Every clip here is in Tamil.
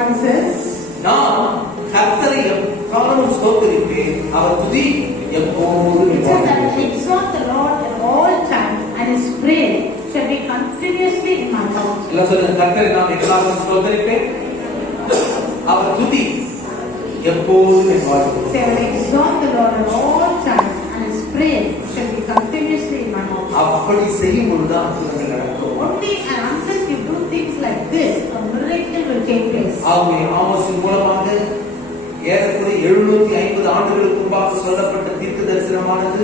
1 says, நான் கர்த்தரை எக்காலமும் ஸ்தோத்திரிப்பேன், அவர் துதி எப்போதும் it says that exalt the Lord at all times and his praise shall be continuously in my mouth. எல்லாம் சொல்லுங்க, கர்த்தரை நான் எக்காலமும் ஸ்தோத்திரிப்பேன், அவர் துதி எப்போதும் என் வாயிலே. Say, I will exalt the Lord at all times and his praise shall be continuously in my mouth. அப்படி செய்யும் பொழுது அற்புதங்கள் நடக்கும். Only and unless you do things like this, a miracle will take place. ஆகவே ஆமோஸின் மூலமாக ஏறக்குறைய 750 ஆண்டுகளுக்கு முன்பாக சொல்லப்பட்ட தீர்க்க தரிசனமானது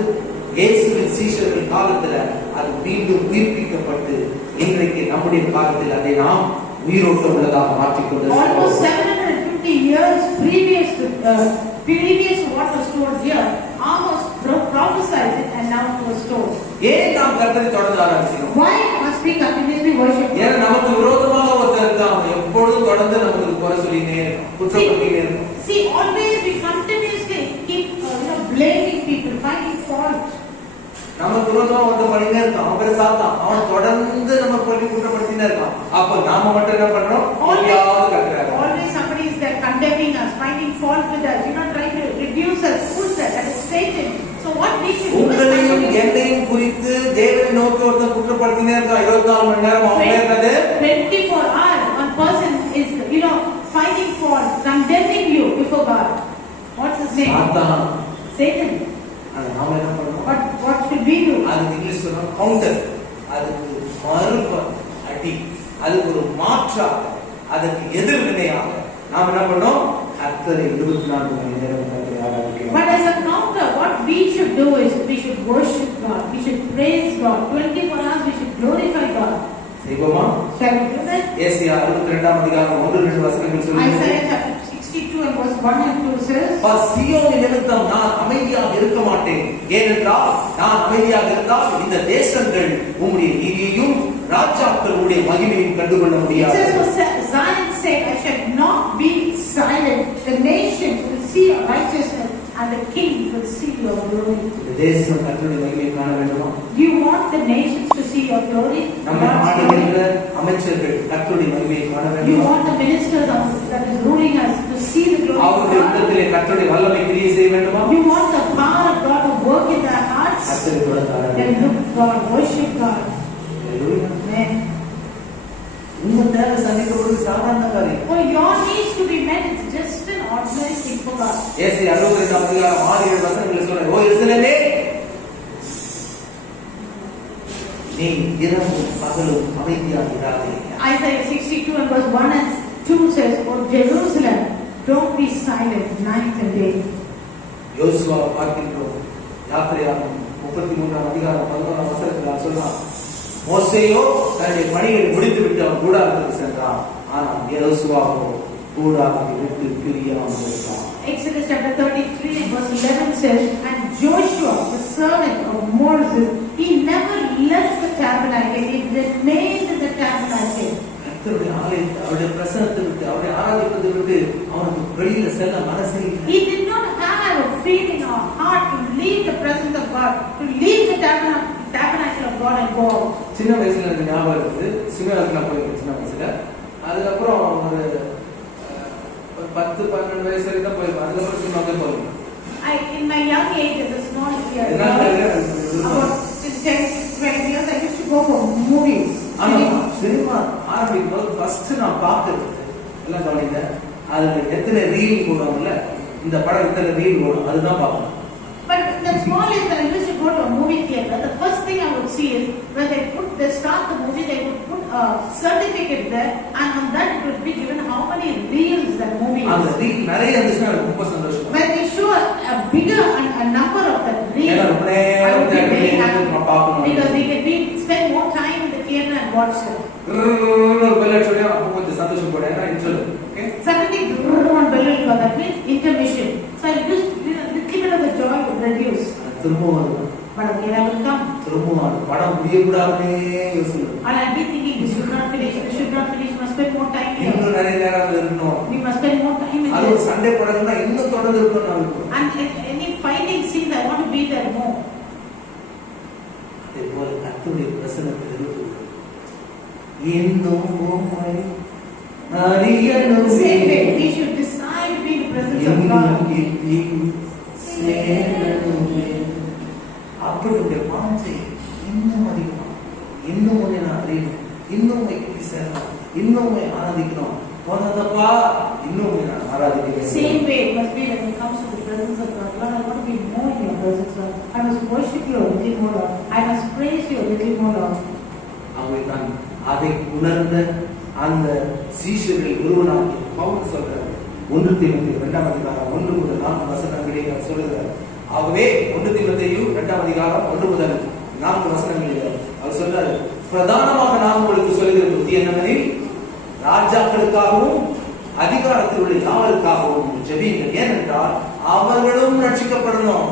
இயேசுவின் சீஷர்கள் காலத்துல அது மீண்டும் உயிர்ப்பிக்கப்பட்டு இன்றைக்கு நம்முடைய காலத்தில் அதை நாம் உயிரோட்டம் உள்ளதாக மாற்றிக் கொண்டிருக்கிறோம். Almost 750 years previous to what was told here, Amos prophesied it and now it was told. ஏன் நாம் கர்த்தரை தொடர்ந்து ஆராதிக்கிறோம்? Why must we continuously worship? ஏன்னா நமக்கு விரோதமாக ஒருத்தர் இருக்கான், எப்பொழுதும் தொடர்ந்து நமக்கு குறை சொல்லினே குற்றப்படுத்தினே இருக்கும். See, always we continuously keep blaming people, finding fault. நமக்கு விரோதமா ஒருத்தர் பண்ணினே இருக்கான், அவன் சாத்தான், அவன் தொடர்ந்து நம்ம சொல்லி குற்றப்படுத்தினே இருக்கான். அப்ப நாம மட்டும் என்ன பண்றோம்? Always somebody is there condemning us, finding fault with us, trying to reduce us. Who's that? That is Satan. So what we should do? உங்களையும் என்னையும் குறித்து தேவனை நோக்கி ஒருத்தர் குற்றப்படுத்தினே இருக்கான். 24 மணி நேரம் அவன் இருக்காது. 24 hours one person is finding fault, condemning you before God. What's his name? Satan. நாம என்ன பண்றோம்? What should we do? அது இங்கிலீஷ் சொல்றோம் கவுண்டர். அதுக்கு மறுப்பு அடி, அதுக்கு ஒரு மாற்றா, அதுக்கு எதிர்வினையாக நாம என்ன பண்ணோம்? கர்த்தரை 24 மணி நேரம் ஆராதிக்கிறோம். But as a counter, what we should do is we should worship God, we should praise God. 24 hours we should glorify God. செய்வோமா? Shall we do that? ஏசாயா 62 அதிகாரம் 1-2 வசனங்கள் சொல்லுங்க. Isaiah chapter 62 and verse 1 and 2 says, சீயோன் நிமித்தம் நான் அமைதியாக இருக்க மாட்டேன், ஏனென்றால் நான் அமைதியாக இருந்தால் இந்த தேசங்கள் உம்முடைய நீதியையும் ராஜாக்கள் உம்முடைய மகிமையையும் கண்டுகொள்ள முடியாது. It says, for Zion's sake I shall not be silent. The nations will see your righteousness and the king will see your glory. இந்த தேசம் கர்த்தருடைய மகிமையை காண வேண்டுமா? Do you want the nations to see your glory? நம்ம ஆளுகிற அமைச்சர்கள் கர்த்தருடைய மகிமையை காண You வேண்டுமா? want the ministers that is ruling us to see the glory of அவருடைய God? உள்ளத்திலே கர்த்தருடைய வல்லமை கிரியை செய்ய வேண்டுமா? You want the power of God to work in their hearts? கர்த்தரை தொடர்ந்து Then ஆராதிக்கிறோம். look God, worship God. ஹalleluya. Amen. உங்க தேவை சந்திக்கப்படுவது சாதாரண காரியம். For your needs to be met, it's just an ordinary thing for God. ஏசாயா 62 அதிகாரம் 6-7 வசனங்கள் சொல்றாரு, ஓ எருசலேமே, நீ இரவும் பகலும் அமைதியாக இராதே. Isaiah 62 and verse 1 and 2 says, "O Jerusalem, don't be silent night and day." யோசுவா பார்க்கிறோம், யாத்திரையாகும் 33 அதிகாரம் 11 வசனத்தில் சொல்றான், மோசேயோ தன்னுடைய பணிகளை முடித்துவிட்டு அவன் கூடாரத்துக்கு சென்றான், ஆனால் யோசுவாவோ கூடாரத்தை விட்டு பிரியாமல் இருந்தான். Exodus chapter 33 and verse 11 says, "And Joshua, the servant of Moses, he never left the tabernacle, he remained in the tabernacle." கர்த்தருடைய ஆலயத்தை, அவருடைய பிரசன்னத்தை விட்டு, அவருடைய ஆராதிப்பதை விட்டு அவனுக்கு வெளியில செல்ல மனசே இல்லை. He did not have a feeling or heart to leave the presence of God, to leave the tabernacle of God and go out. சின்ன வயசுல எனக்கு ஞாபகம் இருக்குது, சிவகாசில போயிருக்கேன் சின்ன வயசுல. அதுக்கப்புறம் ஒரு 10-12 வயசு வரைக்கும் தான் போயிருக்கேன். அதுக்கப்புறம் சினிமாவுக்கு போயிருக்கேன். In my young age, as a small year, என்ன about 10-12 years, I used to go for movies. Cinema ஆரம்பிக்கும் போது ஃபர்ஸ்ட் நான் பார்த்தது எல்லாம் கவனிங்க, அதுல எத்தனை ரீல் போடுவாங்கல்ல, இந்த படம் எத்தனை ரீல் போடும் அதுதான் பார்ப்போம். But the small age that I used to go to a movie theater, the first thing I would see is when they start the movie, they would put a certificate there, and on that it would be given how many reels that movie is. அந்த ரீல் நிறைய இருந்துச்சுன்னா எனக்கு ரொம்ப சந்தோஷம். When they show a bigger a number of that reel, ஏன்னா ரொம்ப நேரம் பார்க்கணும், because we spend more time in the theater and watch it. ஒரு பெல் அடிச்சோடனே அப்போ கொஞ்சம் சந்தோஷம் போடுறேன். Okay, Suddenly one bell will go, that means intermission. So I used little bit of the joy would reduce. திரும்பவும் But again I will come. திரும்பவும் படம் முடியக்கூடாதுன்னே யோசிக்கணும். And I'll be thinking, we should not finish, must spend more time here. இன்னும் நிறைய நேரம் இருக்கணும். We must spend more time in அது ஒரு this. சண்டே படம்னா இன்னும் தொடர்ந்து இருக்கணும் நான். And any fighting scenes, I want to be there more. அதே போல கர்த்தருடைய பிரசன்னத்தில் இருக்கிறது இன்னும் அறியணுமே Same way, we should decide to be in the presence of God. சேரணுமே. அப்படியுடைய வாஞ்சை இன்னும் அதிகமா, இன்னும் உன்னை நான் அறியணும், இன்னும் உன்னை கிட்ட சேரணும், இன்னும் உன்னை ஆராதிக்கணும், போனதப்பா இன்னும் உன்னை நான் ஆராதிக்கிறேன். Same way it must be when it comes to the presence of God. Lord, I want to be more in your presence, Lord. I must worship you a little more, Lord. I must praise you a little more, Lord. அவன் அதை உணர்ந்த அந்த சீஷர்கள் ஒருவனாகிய பவுல் சொல்றார், 1 தீமோத்தேயு 2ஆம் அதிகாரம் 1 முதல் 4 வசனங்களிலே அவர் சொல்லுகிறார். ஆகவே 1 தீமோத்தேயு 2ஆம் அதிகாரம் 1 முதல் 4 வசனங்களிலே அவர் சொல்றார், பிரதானமாக நான் உங்களுக்கு சொல்லுகிற புத்தி என்னவெனில், ராஜாக்களுக்காகவும் அதிகாரத்தில் உள்ள யாவருக்காகவும் ஜெபியுங்கள். ஏனென்றால் அவர்களும் ரட்சிக்கப்படணும்,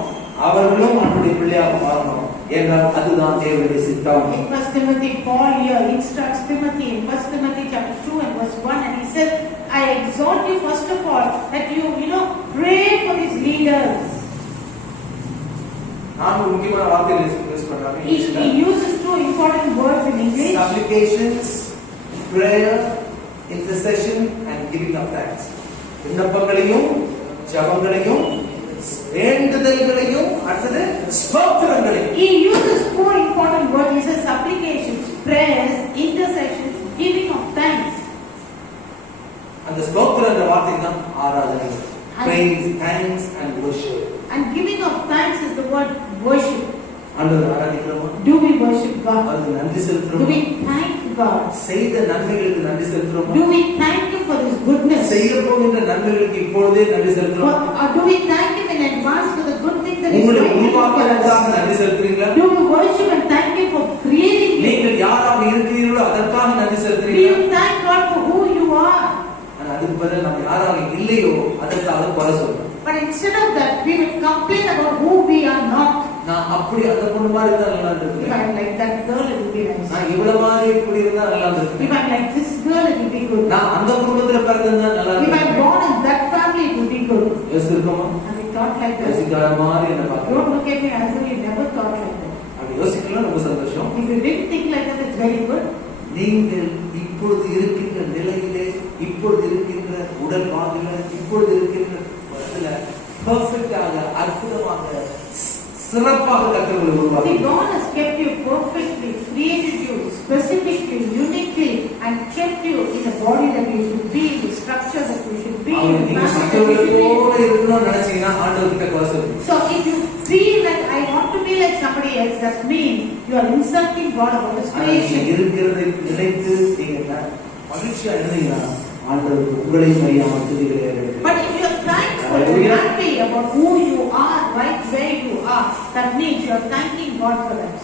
அவர்களும் அவருடைய பிள்ளையாக மாறணும் என்றால் அதுதான் தேவனுடைய சித்தம். In 1 Timothy, Paul here instructs Timothy in 1 Timothy chapter 2 and verse 1, and he says, I exhort you first of all that you pray for these leaders. நான் ஒரு முக்கியமான வார்த்தைகளை யூஸ் பண்றேன். He uses 2 important words in English. Supplications, prayer, intercession and giving of thanks. விண்ணப்பங்களையும் ஜெபங்களையும் வேண்டுதல்களையும் அடுத்தது ஸ்தோத்திரங்களையும். He uses 4 important words. He says supplications, prayers, intercessions, giving of thanks. அந்த ஸ்தோத்திரம் என்ற வார்த்தை தான் ஆராதனை. Praise, thanks and worship. And giving of thanks is the word worship. ஆண்டவரை ஆராதிக்கிறோமா? Do we worship God? அதுக்கு நன்றி Do செலுத்துறோமா? we thank God? செய்த நன்மைகளுக்கு நன்றி செலுத்துறோமா? Do we thank Him for His goodness? செய்ய போகின்ற நன்மைகளுக்கு இப்பொழுதே நன்றி செலுத்துறோமா? Or do we thank Him in advance for the good things that He's உங்களை doing for உருவாக்கியதற்காக us? நன்றி செலுத்துறீங்களா? Do we worship and thank Him for creating you? நீங்கள் யாராக இருக்கிறீர்களோ அதற்காக நன்றி Do செலுத்துறீங்களா? you thank God for who you are? ஆனா அதுக்கு பதிலா நம்ம யாராக இல்லையோ அதற்காக குறை சொல்றோம். But instead of that, we will complain about who we are not. நான் அப்படி அந்த பொண்ணு மாதிரி இருந்தா நல்லா If இருக்கு. I'm like that girl, it would be nice. நான் இவ்வளவு மாதிரி இப்படி இருந்தா நல்லா இருக்கு. If I'm like this girl, it would be good. நான் அந்த குடும்பத்துல பிறந்திருந்தா நல்லா If I'm இருக்கு. born in that family, it would be good. யோசிச்சிருக்கோமா? And we thought like that. யோசிக்காத மாதிரி என்ன பார்க்கிறோம். Don't look at me as though you never thought like that. அப்படி யோசிக்கலாம் ரொம்ப சந்தோஷம். If you didn't think like that, it's very good. நீங்கள் இப்பொழுது இருக்கின்ற நிலையிலே, இப்பொழுது இருக்கின்ற உடல் வாகில, இப்பொழுது இருக்கின்ற இடத்துல பெர்ஃபெக்ட்டாக, அற்புதமாக, சிறப்பாக கர்த்தர் See, உருவாக்கி God has kept you perfectly, created you specifically, uniquely, and kept you in the body that you should be, in the structure that you should be, in the நீங்க family that you மற்றவர்களை should be. போல இருக்கணும்னு நினைச்சீங்கன்னா ஆண்டவர்கிட்ட குறை சொல்லுங்க. So if you feel like I want to be like somebody else, that means you are insulting God about His ஆனா நீங்க creation. இருக்கிறதை நினைத்து நீங்க மகிழ்ச்சியா இருந்தீங்கன்னா ஆண்டவருக்கு உங்களையும் அறியாமல் துதிகளை ஏறெடுத்து. But if you are thankful and Hallelujah. happy about who you are, right where you are, that means you are thanking God for that.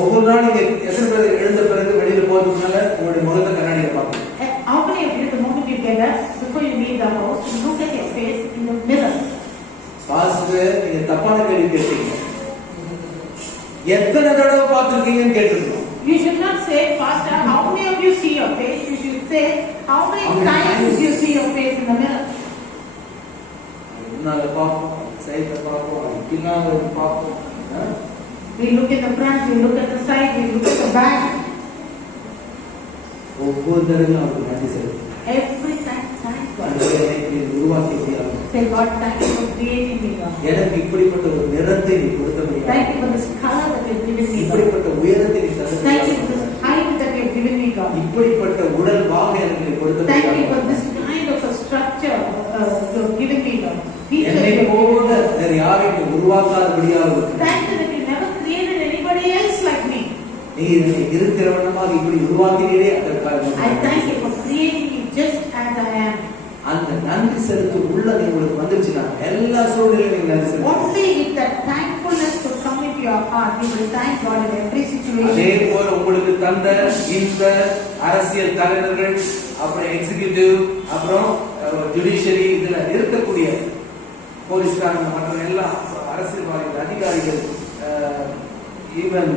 ஒவ்வொரு நாள் நீங்க எத்தனை பேர் எழுந்த பிறகு வெளியில போறதுக்கு முன்னால உங்களுடைய முகத்தை கண்ணாடியில பாருங்க. And how many of you, the moment you get up, before you leave the house, you look at your face in the mirror? Pastor நீங்க தப்பான கேள்வி கேட்டீங்க. எத்தனை தடவை பார்த்திருக்கீங்கன்னு கேட்டிருக்கோம். You should not say, Pastor, how many of you see your face? You should say, how many times you see your face in the mirror? முன்னால பார்ப்போம், சைடுல பார்ப்போம், பின்னால பார்ப்போம். We look at the front, we look at the side, we look at the back. ஒவ்வொரு தடவையும் அவருக்கு நன்றி செலுத்தும். Every time, thank God. ஆண்டவரே, என்னை உருவாக்கி இருக்கிறார். Say, God, thank you for creating me, God. எனக்கு இப்படிப்பட்ட ஒரு நிறத்தை நீ கொடுத்த முடியாது. Thank you for this color that you've given me, God. இப்படிப்பட்ட உயரத்தை நீ Thank you for தந்தது. this height that you've given me, God. இப்படிப்பட்ட உடல் வாக எனக்கு நீ கொடுத்த Thank you for முடியாது. this kind of a structure you've given me, God. Features என்னை you've given போல me. வேற யாரையும் நீ உருவாக்காதபடியாக இருக்கிறார். Thank you that you never created anybody else like me. நீ என்னை இருக்கிறவனமாக இப்படி உருவாக்கினீரே அதற்காக I thank you for creating me just as I am. அந்த நன்றி செலுத்தும் உள்ளம் உங்களுக்கு வந்துச்சுன்னா எல்லா சூழ்நிலையும் நன்றி செலுத்தும். Only if that thankfulness will come into your heart, you will thank God in every அதே situation. போல உங்களுக்கு தந்த இந்த அரசியல் தலைவர்கள், அப்புறம் எக்ஸிகியூட்டிவ், அப்புறம் ஜுடிஷியரி, இதுல இருக்கக்கூடிய போலீஸ்காரங்க மற்ற எல்லா அரசியல்வாதிகள், அதிகாரிகள், ஈவன்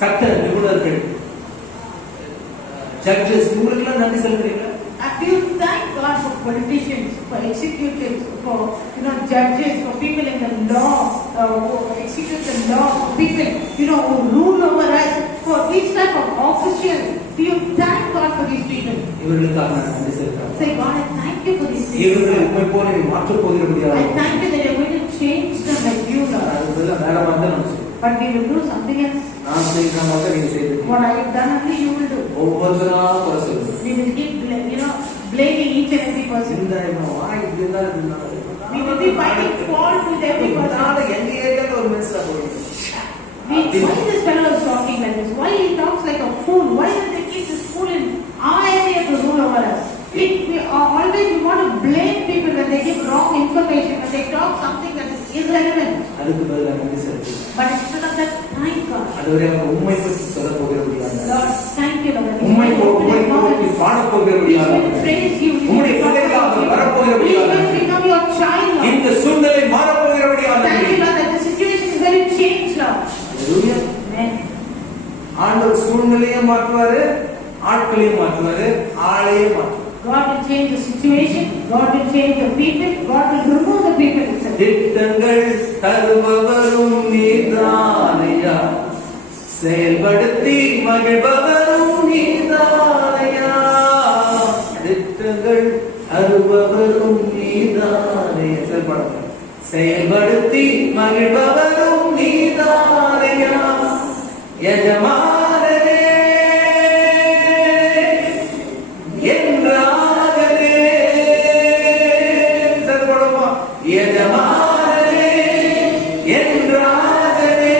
சட்ட நிபுணர்கள், ஜட்ஜஸ், இவங்களுக்கெல்லாம் நன்றி செலுத்துறீங்களா? And you thank God for politicians, for executives, for judges, for people in the law, who execute the law, for people who rule over us, for each type of officials. Do you thank God for these people? இவர்களுக்காக நான் நன்றி செலுத்துறேன். Say, God, I thank you for these things. இவர்களை உண்மை போல நீ மாற்றப் போகிறபடியாக I thank you that you're going to change them like you, Lord. அதெல்லாம் வேற மாதிரி தான் நம்ம செய்வோம். But we will do something else. நான் செய்கிற மாதிரி நீங்க செய்வீங்க. What I have done, only you will do. ஒவ்வொருத்தரா குறை சொல்லுங்க. We will keep, blaming each and every person. இந்த வாய் இப்படி இருந்தா We will be finding fault with every person. எங்க ஏரியால ஒரு மனுஷனா போறீங்க. Why this fellow is talking like this? Why he talks like a fool? Why does they keep this fool in our area to rule over us? We always want to blame people when they give wrong information, when they talk something that is irrelevant. அதுக்கு பதிலா நன்றி செலுத்து. But instead of that, thank God. அதுவரை அவங்க உண்மை பற்றி சொல்ல போகிறபடியாக Lord, thank you, Lord. உண்மை போற்றி பாட போகிறபடியாக Praise you. உம்முடைய பிள்ளைகளாக வரப்போகிறபடியாக We will become your child, Lord. இந்த சூழ்நிலை மாறப்போகிறபடியாக Thank you, Lord, that the situation is going to change, Lord. Hallelujah. Amen. ஆண்டவர் சூழ்நிலையை மாற்றுவாரு, ஆட்களையும் மாற்றுவாரு, ஆளையும் மாற்றுவாரு. God will change the situation, God will change the people, God will remove the people itself. திட்டங்கள் தருபவரும் நீதானையா, செயல்படுத்தி மகிழ்பவரும் நீதானையா, திட்டங்கள் தருபவரும் நீதானையா, செயல்படுத்தி மகிழ்பவரும் நீதானையா, எஜமானனே என்றாகவே சர்வமா எஜமானனே என்றாகவே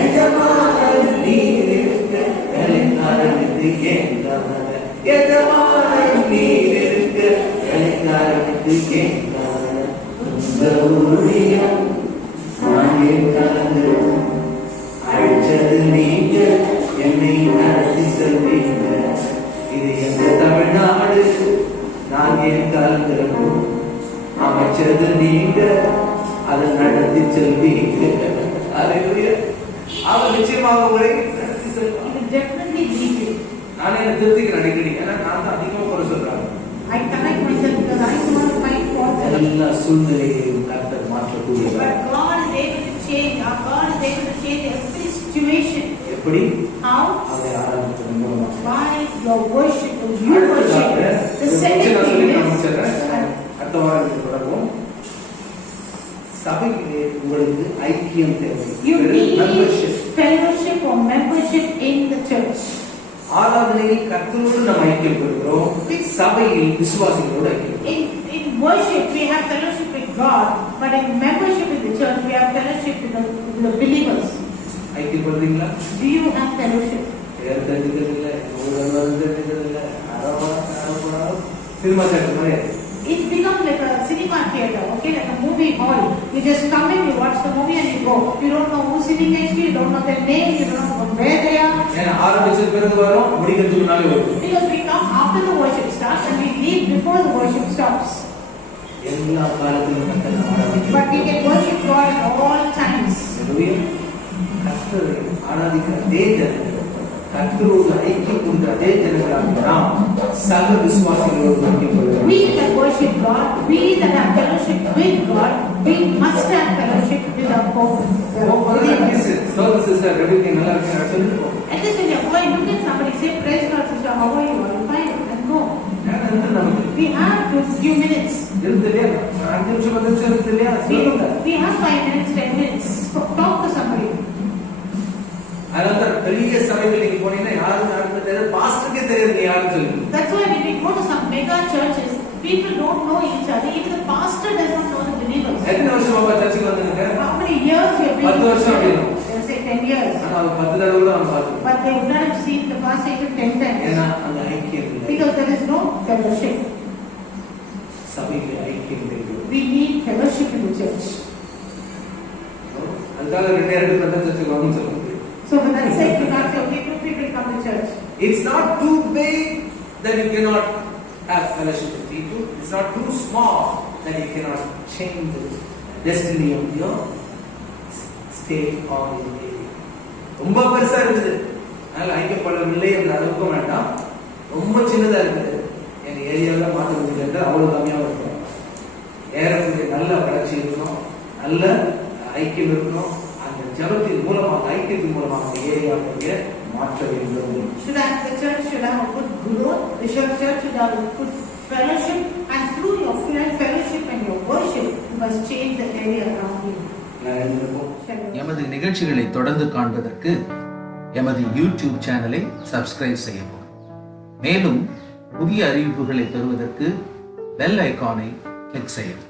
எஜமானன் நீரிருக்க வேலைக்காரனுக்கு ஏங்காத எஜமானன் நீரிருக்க வேலைக்காரனுக்கு ஏங்காத உங்க ஊழியம் நானே கலந்து அழைச்சது நீங்க என்னை நடத்தி செல்வீங்க இது எங்க தமிழ்நாடு நாங்க கலந்துருக்கோம் அமைச்சது நீங்க அதை நடத்தி செல்வீங்க அவர் நிச்சயமாக உங்களை நடத்தி He செல்வார். will definitely lead you. நானே என்ன திருத்திக்கிறேன் அடிக்கடி, ஏன்னா நான் தான் அதிகமாக குறை சொல்றாங்க. I connect myself because I do not find fault. எல்லா சூழ்நிலையையும் கர்த்தர் மாற்றக்கூடியவர். But God is able to change. Our God is able to change every situation. எப்படி? How? அவரை ஆராதிப்பதன் மூலமா. By your worship. You worship. The second thing is. அடுத்த வாரம் தொடர்போம். சபையிலே உங்களுக்கு ஐக்கியம் தேவை. You need membership. fellowship or membership in the church. ஆராதனையில் கர்த்தரோடு நாம் ஐக்கியம் பெறுகிறோம், சபையில் விசுவாசிகளோடு ஐக்கியம். In worship we have fellowship with God, but in membership in the church we have fellowship with the believers. ஐக்கியம் பண்றீங்களா? Do you have fellowship? பேர் தெரிஞ்சது இல்லை, ஊழல் தெரிஞ்சது இல்லை, அரவணா சினிமா தேட்டர் மாதிரி. It's become like a cinema theater, okay, like a movie hall. You just come in, you watch the movie and you go. You don't know who's sitting next to you, you don't know their name, you don't know where they are. ஏன்னா ஆரம்பிச்ச பிறகு வரும், முடிக்கிறதுக்கு முன்னாலே வரும். Because we come after the worship starts and we leave before the worship stops. எல்லா காலத்திலும் கர்த்தரை ஆராதிக்கிறோம். But we can worship God at all times. கர்த்தரை ஆராதிக்கிற அதே ஜனங்கள், கர்த்தரோடு ஐக்கியம் கொண்ட அதே ஜனங்களாக நாம் சக விசுவாசிகளோடு ஐக்கியம் கொள்கிறோம். We that worship God, we that have fellowship with God, we must have fellowship with our believers. Sister, everything நல்லா இருக்கு சொல்லுங்க. At least when you're going, look at somebody, say, praise God, sister, how are you? Are you fine? And go. We have to few minutes. We have 5 minutes, 10 minutes. Talk to somebody. அதனால பெரிய சபைகள் நீங்க போனீங்கன்னா யாருக்கு தெரியாது, பாஸ்டருக்கே தெரியாது யாருன்னு சொல்லி. That's why when we go to some mega churches, people don't know each other. Even the pastor does not know the believers. எத்தனை வருஷம் பாப்பா சர்ச்சுக்கு வந்தீங்க? How many years you have been? 10 வருஷம் அப்படினா. They'll say 10 years. ஆனா அது 10 தடவை கூட நான் பார்த்தேன். But they would not have seen the pastor even 10 times. ஏன்னா அந்த ஐக்கியம் இல்லை. Because there is no fellowship. சபைக்கு ஐக்கியம் தேவை. We need fellowship in the church. அதுக்காக ரெண்டு பேரும் சர்ச்சுக்கு வரணும்னு சொல்லுங்க. So for that sake, you can't say, okay, 2 people come to church. It's not too big that you cannot have fellowship with people. It's not too small that you cannot change the destiny of your state or your area. ரொம்ப பெருசா இருக்குது, அதனால ஐக்கியப்படவில்லை என்ற அளவுக்கு வேண்டாம். ரொம்ப சின்னதா இருக்குது, என் ஏரியாவில் மாற்ற முடியல என்று அவ்வளவு கம்மியாக இருக்கும். ஏறக்கூடிய நல்ல வளர்ச்சி இருக்கணும், நல்ல ஐக்கியம் இருக்கணும். அந்த ஜபத்தின் மூலமாக, ஐக்கியத்தின் மூலமாக ஏரியாவுடைய மாற்ற வேண்டும். The church should have a good growth. church should have good fellowship, and through your fellowship and your worship, you must change the area around you. எமது நிகழ்ச்சிகளை தொடர்ந்து காண்பதற்கு எமது யூடியூப் சேனலை சப்ஸ்கிரைப் செய்யவும். மேலும் புதிய அறிவிப்புகளை பெறுவதற்கு பெல் ஐகானை கிளிக் செய்யவும்.